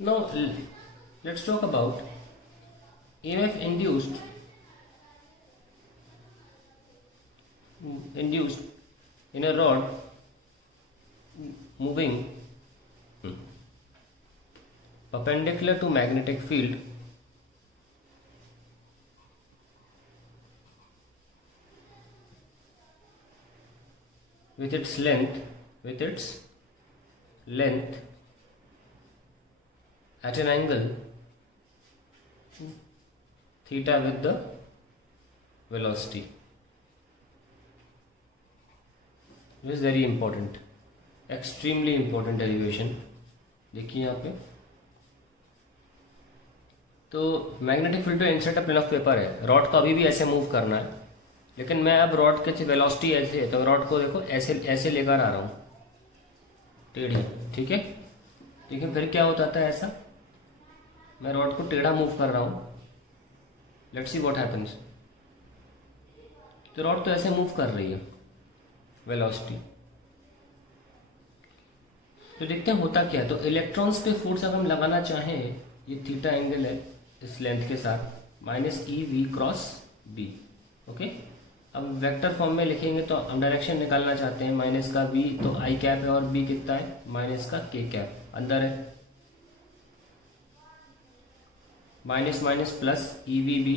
Now let's talk about EMF induced in a rod moving perpendicular to magnetic field with its length at an angle theta with the velocity. This is very important, extremely important derivation. देखिए यहाँ पे तो magnetic field तो insert plane of paper है, rod को अभी भी ऐसे मूव करना है, लेकिन मैं अब रॉड के वेलोसिटी ऐसे है तो रॉड को देखो ऐसे ऐसे लेकर आ रहा हूँ टेढ़ी, ठीक है। लेकिन फिर क्या होता था, ऐसा मैं रॉड को टेढ़ा मूव कर रहा हूँ, लेट्स सी व्हाट हैपेंस। तो रॉड तो ऐसे मूव कर रही है वेलोसिटी, तो देखते हैं होता क्या है। तो इलेक्ट्रॉन्स पे फोर्स अगर हम लगाना चाहें, ये थीटा एंगल है इस लेंथ के साथ minus e v cross B, okay. अब वेक्टर फॉर्म में लिखेंगे तो हम डायरेक्शन निकालना चाहते हैं, माइनस का बी तो आई कैप है और बी कितना है माइनस का के कैप, अंदर है minus minus plus e v B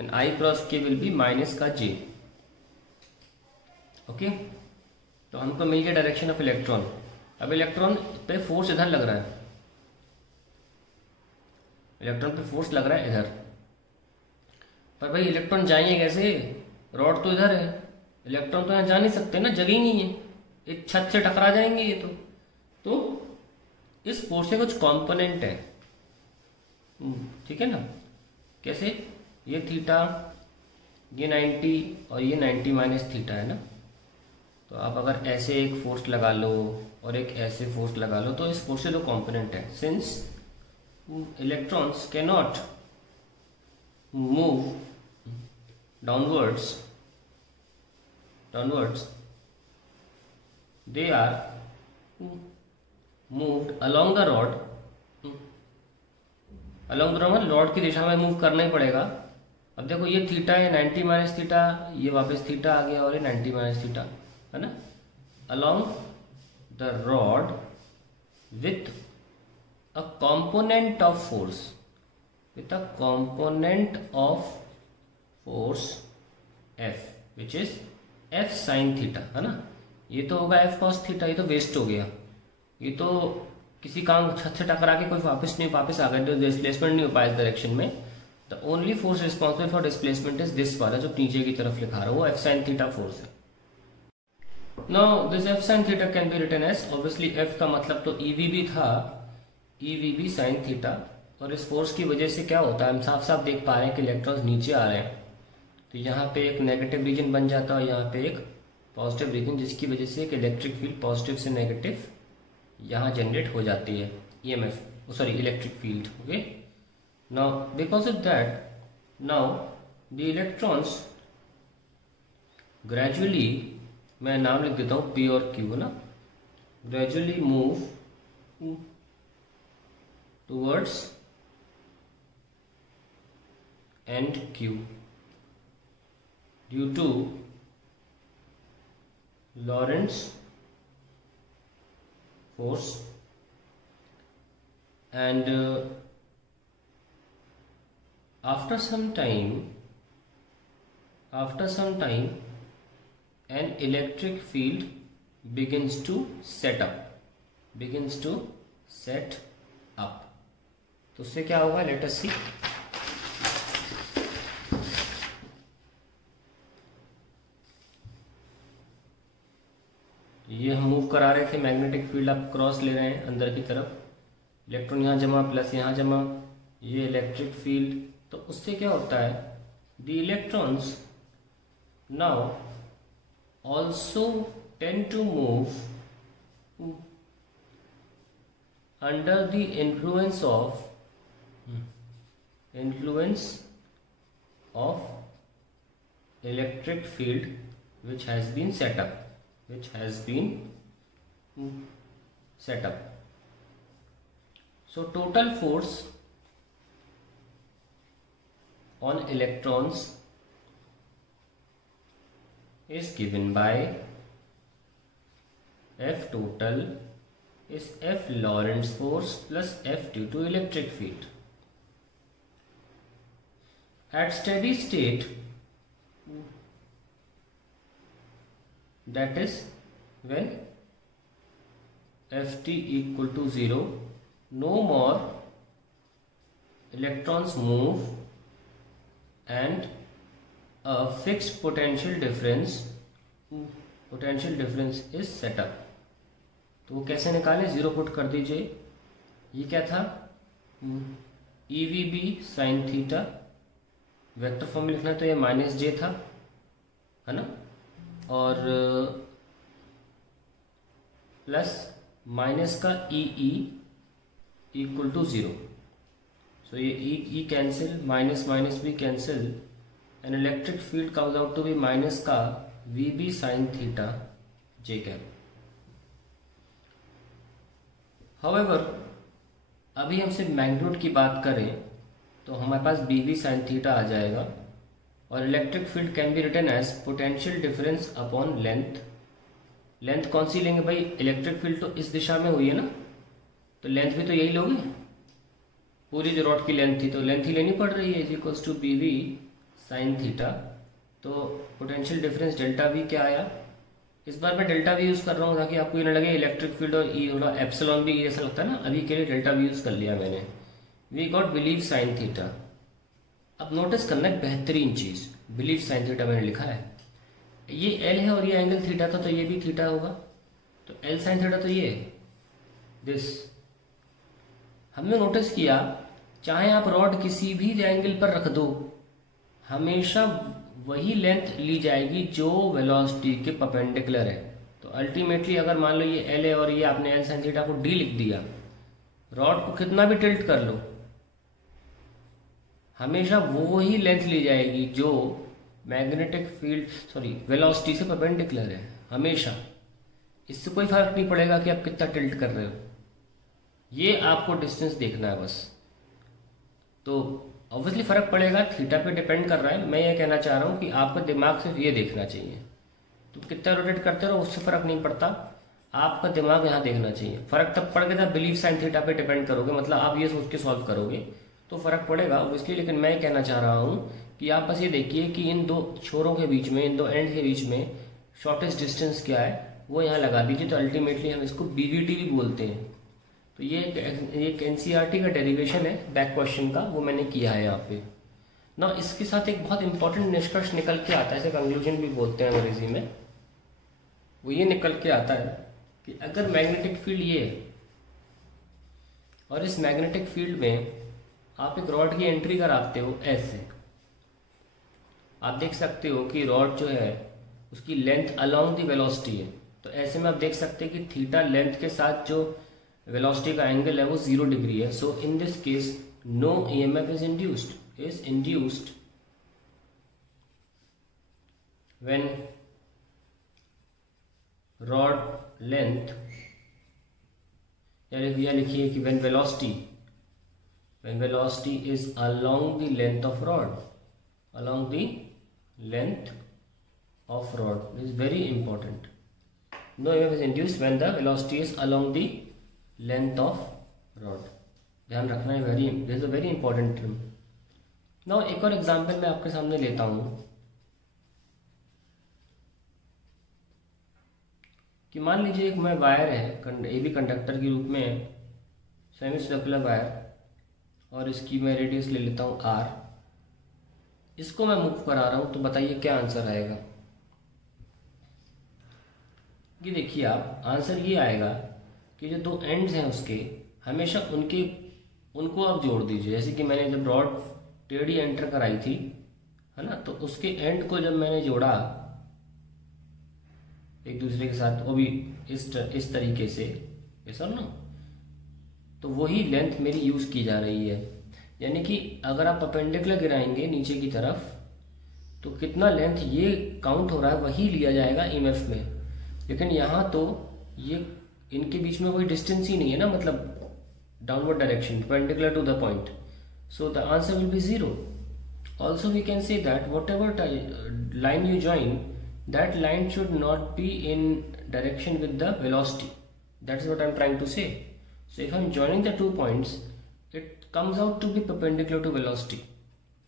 and i cross k will be minus का जे, ओके। तो हमको मिल गया डायरेक्शन ऑफ इलेक्ट्रॉन। अब इलेक्ट्रॉन पे फोर्स इधर लग रहा है, इलेक्ट्रॉन पे फोर्स लग रहा है इधर, पर भाई इलेक्ट्रॉन जाएंगे कैसे, रॉड तो इधर है, इलेक्ट्रॉन तो यहाँ जा नहीं सकते ना, जगह ही नहीं है, एक छत से टकरा जाएंगे ये तो इस फोर्स के कुछ कंपोनेंट है, ठीक है ना। कैसे, ये थीटा, ये 90 और ये 90 माइनस थीटा है ना। तो आप अगर ऐसे एक फोर्स लगा लो और एक ऐसे फोर्स लगा लो, तो इस फोर्स से दो कंपोनेंट है। Since electrons can not move downwards they are moved along the rod, rod की दिशा में मूव करना ही पड़ेगा। अब देखो ये थीटा है 90 माइनस थीटा, ये वापस थीटा आ गया और ये 90 माइनस थीटा है ना, along the rod with a component of force, force F which is F sine theta, है ना। ये तो होगा F कॉस थीटा, ये तो वेस्ट हो गया, ये तो किसी काम छत से टकरा के कोई वापस आ गया, तो डिस्प्लेसमेंट नहीं हो पाया इस डायरेक्शन में। The only force responsible for displacement is this वाला जो नीचे की तरफ लिखा रहा है, वो F साइन थीटा फोर्स है। Now this F sine theta can be written as, obviously F का मतलब तो EVB था, EVB साइन थीटा। और इस फोर्स की वजह से क्या होता है, हम साफ साफ देख पा रहे हैं कि इलेक्ट्रॉन्स नीचे आ रहे हैं, तो यहाँ पे एक नेगेटिव रीजन बन जाता है और यहाँ पे एक पॉजिटिव रीजन, जिसकी वजह से एक इलेक्ट्रिक फील्ड पॉजिटिव से नेगेटिव यहाँ जनरेट हो जाती है, EMF sorry electric field, okay. Now because of that, now the electrons gradually, मैं नाम लिख देता हूँ P और Q ना, gradually move towards and Q due to Lorentz force, and after some time an electric field begins to set up, तो उससे क्या होगा, let us see। ये हम मूव करा रहे थे, मैग्नेटिक फील्ड आप क्रॉस ले रहे हैं अंदर की तरफ, इलेक्ट्रॉन यहाँ जमा प्लस यहाँ जमा, ये इलेक्ट्रिक फील्ड, तो उससे क्या होता है, the electrons now also tend to move under the influence of electric field which has been set up, So total force on electrons is given by F total is F Lorentz force plus F due to electric field. At steady state, that is when Ft equal to 0, no more electrons move and a fixed potential difference is set up. तो वो कैसे निकाले, 0 put कर दीजिए. ये क्या था, EVB sine theta, vector form में लिखना है तो ये -j था, है ना, और प्लस माइनस का EE इक्वल टू 0. सो ये E कैंसिल, माइनस माइनस भी cancel, and electric field comes out to be minus का VB sine theta j cap. However अभी हम सिर्फ मैग्नीट्यूड की बात करें तो हमारे पास BB साइन थीटा आ जाएगा, और electric field can be written as potential difference upon length. Length कौन सी लेंगे भाई, इलेक्ट्रिक फील्ड तो इस दिशा में हुई है ना, तो लेंथ भी तो यही लोगे, पूरी जो रॉड की लेंथ थी तो लेंथ ही लेनी पड़ रही है, is equals to BB sine theta. तो पोटेंशियल डिफरेंस डेल्टा V क्या आया, इस बार मैं डेल्टा V यूज कर रहा हूँ ताकि आपको ये ना लगे इलेक्ट्रिक फील्ड और E थोड़ा एप्सिलॉन भी ऐसा लगता है ना, अभी के लिए डेल्टा V यूज कर लिया मैंने. We got B L V sine theta. अब नोटिस करना है बेहतरीन चीज, बिलीव साइन थीटा मैंने लिखा है, ये L है और ये एंगल थीटा था तो ये भी थीटा होगा, तो L साइन थीटा तो ये दिस. हमने नोटिस किया चाहे आप रॉड किसी भी एंगल पर रख दो, हमेशा वही लेंथ ली जाएगी जो वेलोसिटी के परपेंडिकुलर है. तो अल्टीमेटली अगर मान लो ये L है और ये आपने L साइन थीटा को D लिख दिया, रॉड को कितना भी टिल्ट कर लो हमेशा वो ही लेंथ ली जाएगी जो मैग्नेटिक फील्ड वेलोसिटी से परपेंडिकुलर है हमेशा. इससे कोई फर्क नहीं पड़ेगा कि आप कितना टिल्ट कर रहे हो, ये आपको डिस्टेंस देखना है बस. तो ऑब्वियसली फर्क पड़ेगा, थीटा पे डिपेंड कर रहा है. मैं ये कहना चाह रहा हूँ कि आपका दिमाग सिर्फ ये देखना चाहिए, तो कितना रोटेट करते रहो उससे फर्क नहीं पड़ता, आपका दिमाग यहाँ देखना चाहिए. फर्क तब पड़ गया था बिलीव साइन थीटा पे डिपेंड करोगे, मतलब आप ये सोच के सॉल्व करोगे तो फर्क पड़ेगा ऑब्वियसली. लेकिन मैं ये कहना चाह रहा हूँ कि आप बस ये देखिए कि इन दो छोरों के बीच में, इन दो एंड के बीच में शॉर्टेस्ट डिस्टेंस क्या है वो यहाँ लगा दीजिए. तो अल्टीमेटली हम इसको BVT भी बोलते हैं. तो ये एक NCERT का डेरिवेशन है बैक क्वेश्चन का, वो मैंने किया है यहाँ पे ना. इसके साथ एक बहुत इंपॉर्टेंट निष्कर्ष निकल के आता है, इसे कंक्लूजन भी बोलते हैं अंग्रेजी में. वो ये निकल के आता है कि अगर मैग्नेटिक फील्ड ये है और इस मैग्नेटिक फील्ड में आप एक रॉड की एंट्री कराते हो ऐसे, आप देख सकते हो कि रॉड जो है उसकी लेंथ अलोंग द वेलोसिटी है. तो ऐसे में आप देख सकते हैं कि थीटा लेंथ के साथ जो वेलोसिटी का एंगल है वो 0 डिग्री है. So in this case no EMF is induced when rod length, या लिखिए कि when velocity is along the length of rod, this is very important. No EMF is induced when the velocity is along the length of rod. ध्यान रखना है, this is a very important term. Now एक और example मैं आपके सामने लेता हूं कि मान लीजिए एक मैं वायर है AB कंडक्टर के रूप में, सेमी सर्कुलर वायर, और इसकी मैं रेडियस ले लेता हूं R. इसको मैं मूव करा रहा हूं, तो बताइए क्या आंसर आएगा. ये देखिए आप, आंसर ये आएगा कि जो दो एंड्स हैं उसके हमेशा उनको आप जोड़ दीजिए. जैसे कि मैंने जब रॉड टेढ़ी एंटर कराई थी, है ना, तो उसके एंड को जब मैंने जोड़ा एक दूसरे के साथ, वो भी इस तरीके से, ऐसा ना, तो वही लेंथ मेरी यूज की जा रही है. यानी कि अगर आप परपेंडिकुलर गिराएंगे नीचे की तरफ तो कितना लेंथ ये काउंट हो रहा है वही लिया जाएगा EMF में. लेकिन यहाँ तो ये इनके बीच में कोई डिस्टेंस ही नहीं है ना, मतलब downward direction perpendicular to the point, so the answer will be 0. Also we can say that whatever line you join, that line should not be in direction with the velocity. That's what I'm trying to say. So if I'm joining the 2 points, it comes out to be perpendicular to velocity,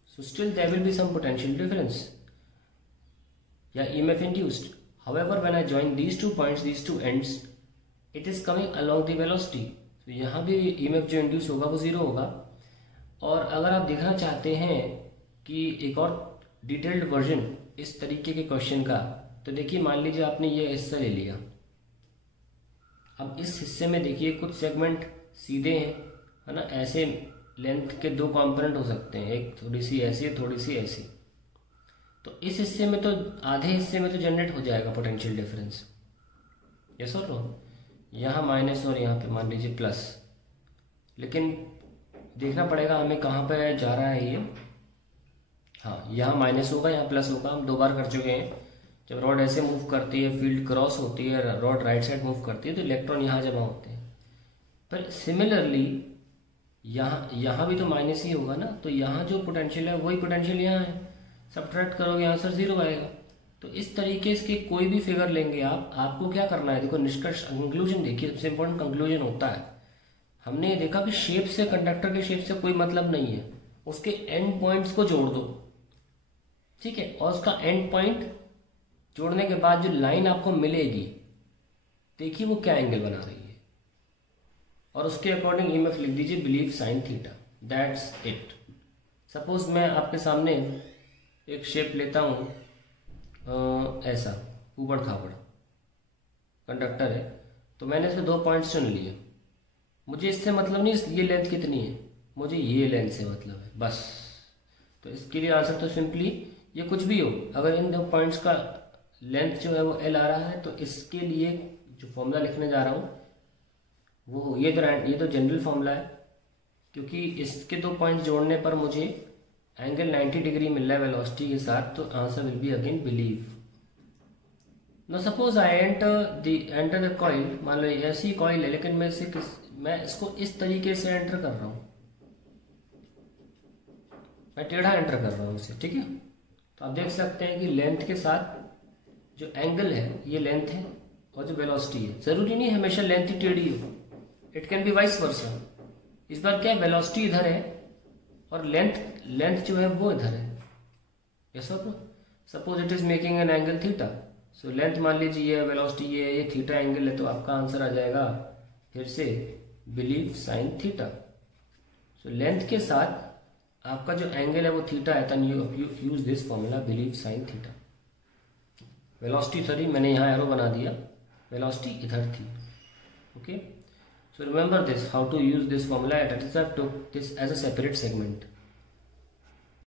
so still there will be some potential difference, EMF induced. However, when I join these 2 points, these 2 ends, it is coming along the velocity, तो यहाँ भी EMF जो induce होगा वो 0 होगा. और अगर आप देखना चाहते हैं कि एक और डिटेल्ड वर्जन इस तरीके के क्वेश्चन का, तो देखिए मान लीजिए आपने ये हिस्सा ले लिया. अब इस हिस्से में देखिए कुछ सेगमेंट सीधे हैं, है ना, ऐसे लेंथ के 2 कंपोनेंट हो सकते हैं, एक थोड़ी सी ऐसी है, थोड़ी सी ऐसी. तो इस हिस्से में तो आधे हिस्से में तो जनरेट हो जाएगा पोटेंशियल डिफरेंस, यस और नो. यहाँ माइनस और यहाँ पे मान लीजिए प्लस, लेकिन देखना पड़ेगा हमें कहाँ पे जा रहा है ये. हाँ, यहाँ माइनस होगा, यहाँ प्लस होगा. हम 2 बार कर चुके हैं. जब रॉड ऐसे मूव करती है, फील्ड क्रॉस होती है, रॉड राइट साइड मूव करती है, तो इलेक्ट्रॉन यहाँ जमा होते हैं. पर सिमिलरली यहाँ भी तो माइनस ही होगा ना, तो यहाँ जो पोटेंशियल है वही पोटेंशियल यहाँ है. सब्ट्रैक्ट करोगे आंसर 0 आएगा. तो इस तरीके से कोई भी फिगर लेंगे आप, आपको क्या करना है, देखो निष्कर्ष कंक्लूजन देखिए, सबसे इंपॉर्टेंट कंक्लूजन होता है. हमने ये देखा कि शेप से, कंडक्टर के शेप से कोई मतलब नहीं है, उसके एंड पॉइंट्स को जोड़ दो, ठीक है. और उसका एंड पॉइंट जोड़ने के बाद जो लाइन आपको मिलेगी, देखिए वो क्या एंगल बना रही है, और उसके अकॉर्डिंग ईएमएफ लिख दीजिए believe sine theta. That's it. Suppose मैं आपके सामने एक शेप लेता हूं, ऐसा ऊबड़ खाबड़ कंडक्टर है, तो मैंने इसके 2 पॉइंट्स चुन लिए. मुझे इससे मतलब नहीं ये लेंथ कितनी है, मुझे ये लेंथ से मतलब है बस. तो इसके लिए आंसर तो सिंपली ये कुछ भी हो, अगर इन 2 पॉइंट्स का लेंथ जो है वो L आ रहा है, तो इसके लिए जो फॉर्मूला लिखने जा रहा हूँ वो ये तो जनरल फॉर्मूला है, क्योंकि इसके 2 पॉइंट्स जोड़ने पर मुझे एंगल 90 डिग्री मिल रहा है वेलोसिटी के साथ. तो answer will be again believe. Now suppose I enter the coil. मान लो ऐसी कॉइल है, लेकिन मैं इसको इस तरीके से एंटर कर रहा हूं, मैं टेढ़ा एंटर कर रहा हूं इसे, ठीक है. तो आप देख सकते हैं कि लेंथ के साथ जो एंगल है ये लेंथ है, और जो वेलोसिटी है, जरूरी नहीं हमेशा लेंथ ही टेढ़ी हो, it can be vice versa. इस बार क्या है, वेलोसिटी इधर है और लेंथ जो है वो इधर है. यस और no. Suppose it is making an angle theta. So length मान लीजिए ये, वेलोसिटी ये थीटा एंगल है, तो आपका आंसर आ जाएगा फिर से B L V sine theta. So length के साथ आपका जो एंगल है वो थीटा है, then you use this formula B L V sine theta. Velocity sorry मैंने यहाँ एरो बना दिया, वेलोसिटी इधर थी. Okay, so remember this, how to use this formula. At least I took this as a separate segment.